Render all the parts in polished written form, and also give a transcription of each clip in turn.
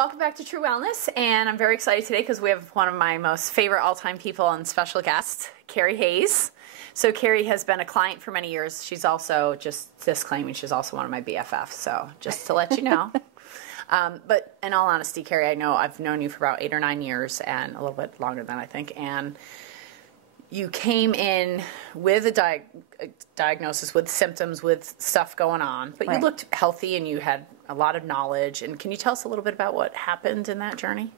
welcome back to True Wellness, and I'm very excited today because we have one of my most favorite all-time people and special guest, Kerry Hayes. So Kerry has been a client for many years. She's also, just disclaiming, she's also one of my BFFs, so just to let you know. But in all honesty, Kerry, I know I've known you for about 8 or 9 years, and a little bit longer than I think, and you came in with a diagnosis, with symptoms, with stuff going on, but you looked healthy and you had a lot of knowledge. And can you tell us a little bit about what happened in that journey?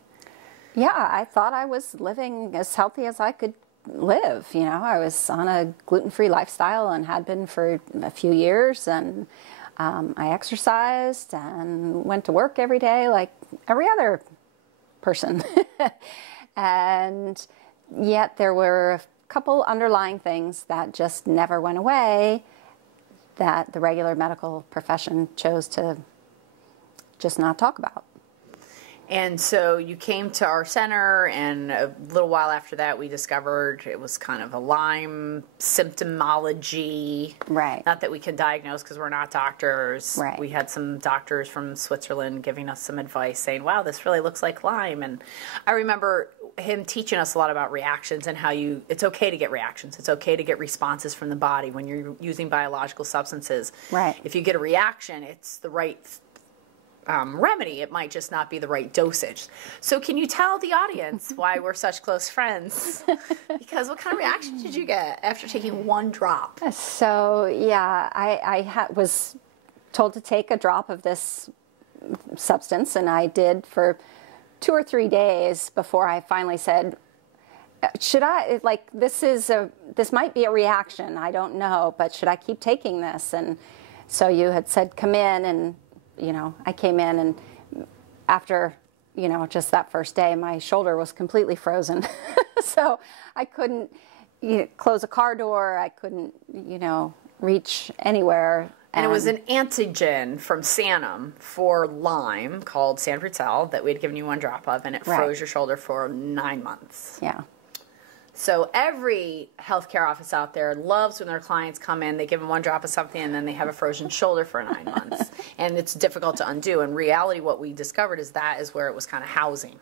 Yeah, I thought I was living as healthy as I could live. You know, I was on a gluten-free lifestyle and had been for a few years, and I exercised and went to work every day like every other person. And yet there were a couple underlying things that just never went away that the regular medical profession chose to just not talk about. And so you came to our center, and a little while after that we discovered it was kind of a Lyme symptomology. Right. Not that we can diagnose because we're not doctors. Right. We had some doctors from Switzerland giving us some advice saying, wow, this really looks like Lyme. And I remember him teaching us a lot about reactions and how it's okay to get reactions. It's okay to get responses from the body when you're using biological substances. Right. If you get a reaction, it's the right remedy. It might just not be the right dosage. So can you tell the audience why we're such close friends? Because what kind of reaction did you get after taking one drop? So, yeah, I was told to take a drop of this substance, and I did for 2 or 3 days before I finally said, should I, like, this might be a reaction, I don't know, but should I keep taking this? And so you had said, come in, and you know, I came in, and after, you know, just that first day, my shoulder was completely frozen. So I couldn't close a car door. I couldn't, you know, reach anywhere. And it was an antigen from Sanum for Lyme called Sanfrucel that we had given you 1 drop of, and it froze your shoulder for 9 months. Yeah. So every healthcare office out there loves when their clients come in, they give them 1 drop of something, and then they have a frozen shoulder for 9 months. And it's difficult to undo. In reality, what we discovered is that is where it was kind of housing.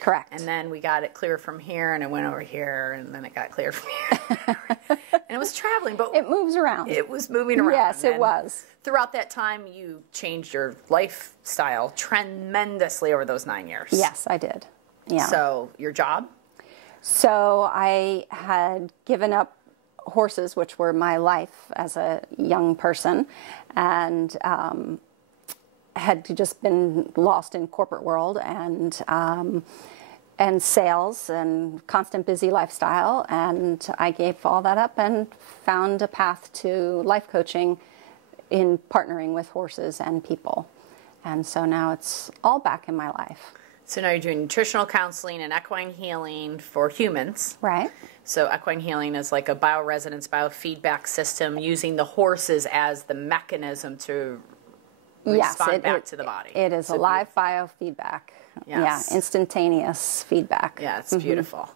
Correct. And then we got it clear from here, and it went over here, and then it got clear from here. And it was traveling. But it moves around. It was moving around. Yes, it was. Throughout that time, you changed your lifestyle tremendously over those 9 years. Yes, I did. Yeah. So your job? So I had given up horses, which were my life as a young person, and had just been lost in corporate world and sales and constant busy lifestyle. And I gave all that up and found a path to life coaching in partnering with horses and people. And so now it's all back in my life. So now you're doing nutritional counseling and equine healing for humans. Right. So equine healing is like a bioresonance, biofeedback system using the horses as the mechanism to respond back to the body. It is a live biofeedback. Yes. Yeah, instantaneous feedback. Yeah, it's beautiful.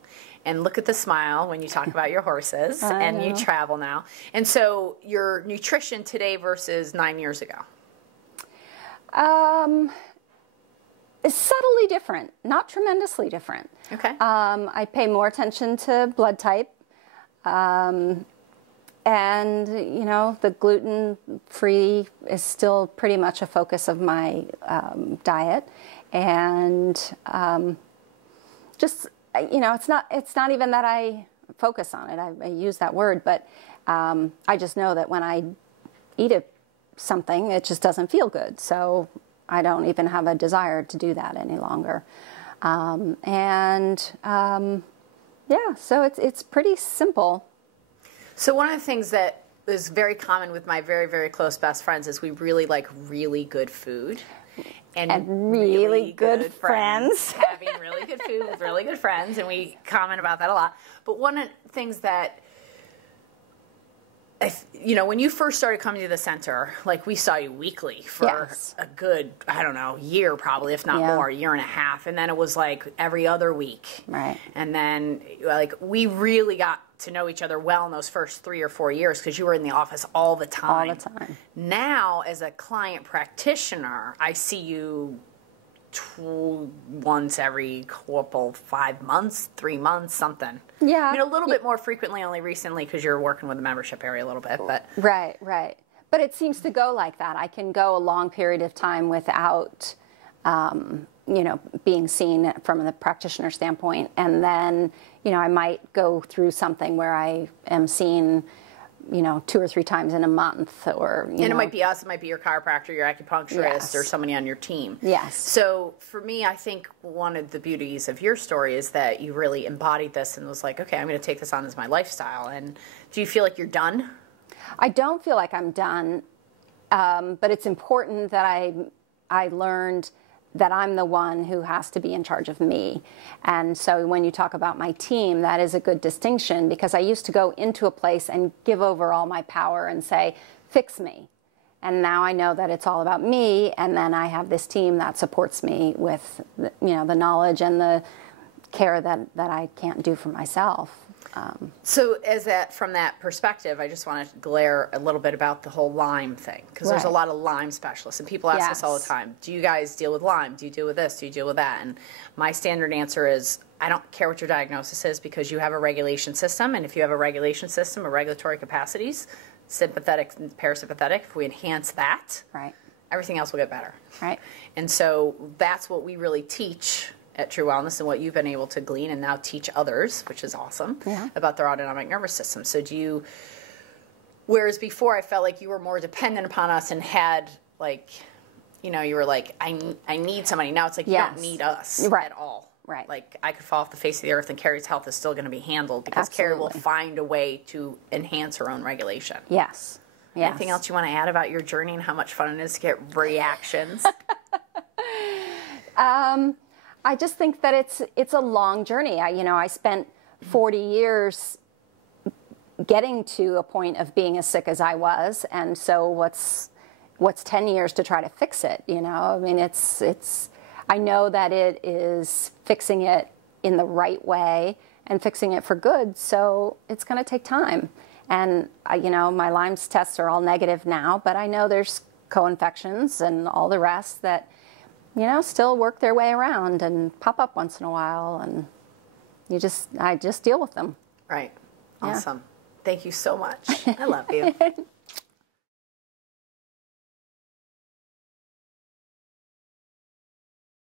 And look at the smile when you talk about your horses. And you travel now. And so your nutrition today versus 9 years ago? It's subtly different, not tremendously different. Okay. I pay more attention to blood type. And, you know, the gluten-free is still pretty much a focus of my diet. And just, you know, it's not even that I focus on it. I use that word, but I just know that when I eat something, it just doesn't feel good. So I don't even have a desire to do that any longer. Yeah, so it's pretty simple. So one of the things that is very common with my very, very close best friends is we really like really good food. And really good friends. Having really good food with really good friends, and we comment about that a lot. But one of the things that, you know, when you first started coming to the center, like we saw you weekly for a good, I don't know, year probably, if not more, a year and a half. And then it was like every other week. Right. And then like we really got to know each other well in those first 3 or 4 years because you were in the office all the time. All the time. Now, as a client practitioner, I see you once every couple, 5 months, 3 months, something. Yeah. I mean, a little bit more frequently only recently because you're working with the membership area a little bit, but. Right. But it seems to go like that. I can go a long period of time without, being seen from the practitioner standpoint. And then, I might go through something where I am seen 2 or 3 times in a month, or and it might be us, it might be your chiropractor, your acupuncturist, yes. or somebody on your team. Yes. So for me, I think one of the beauties of your story is that you really embodied this and was like, okay, I'm going to take this on as my lifestyle. And do you feel like you're done? I don't feel like I'm done, but it's important that I learned that I'm the one who has to be in charge of me. And so when you talk about my team, that is a good distinction, because I used to go into a place and give over all my power and say, fix me. And now I know that it's all about me, and then I have this team that supports me with the knowledge and the care that I can't do for myself. So from that perspective, I just want to glare a little bit about the whole Lyme thing, because there's a lot of Lyme specialists, and people ask us all the time, do you guys deal with Lyme? Do you deal with this? Do you deal with that? And my standard answer is, I don't care what your diagnosis is, because you have a regulation system, and if you have a regulation system of regulatory capacities, sympathetic and parasympathetic, if we enhance that, right, everything else will get better. Right. And so that's what we really teach at True Wellness, and what you've been able to glean and now teach others, which is awesome, about their autonomic nervous system. So whereas before I felt like you were more dependent upon us and had you were like, I need somebody. Now it's like, you don't need us at all. Right. Like, I could fall off the face of the earth and Kerry's health is still going to be handled, because Kerry will find a way to enhance her own regulation. Yes. Anything else you want to add about your journey and how much fun it is to get reactions? I just think that it's a long journey. I spent 40 years getting to a point of being as sick as I was, and so what's 10 years to try to fix it? I mean, I know that it is fixing it in the right way and fixing it for good. So it's going to take time. And my Lyme's tests are all negative now, but I know there's co-infections and all the rest that still work their way around and pop up once in a while, and I just deal with them. Right. Awesome. Thank you so much. I love you.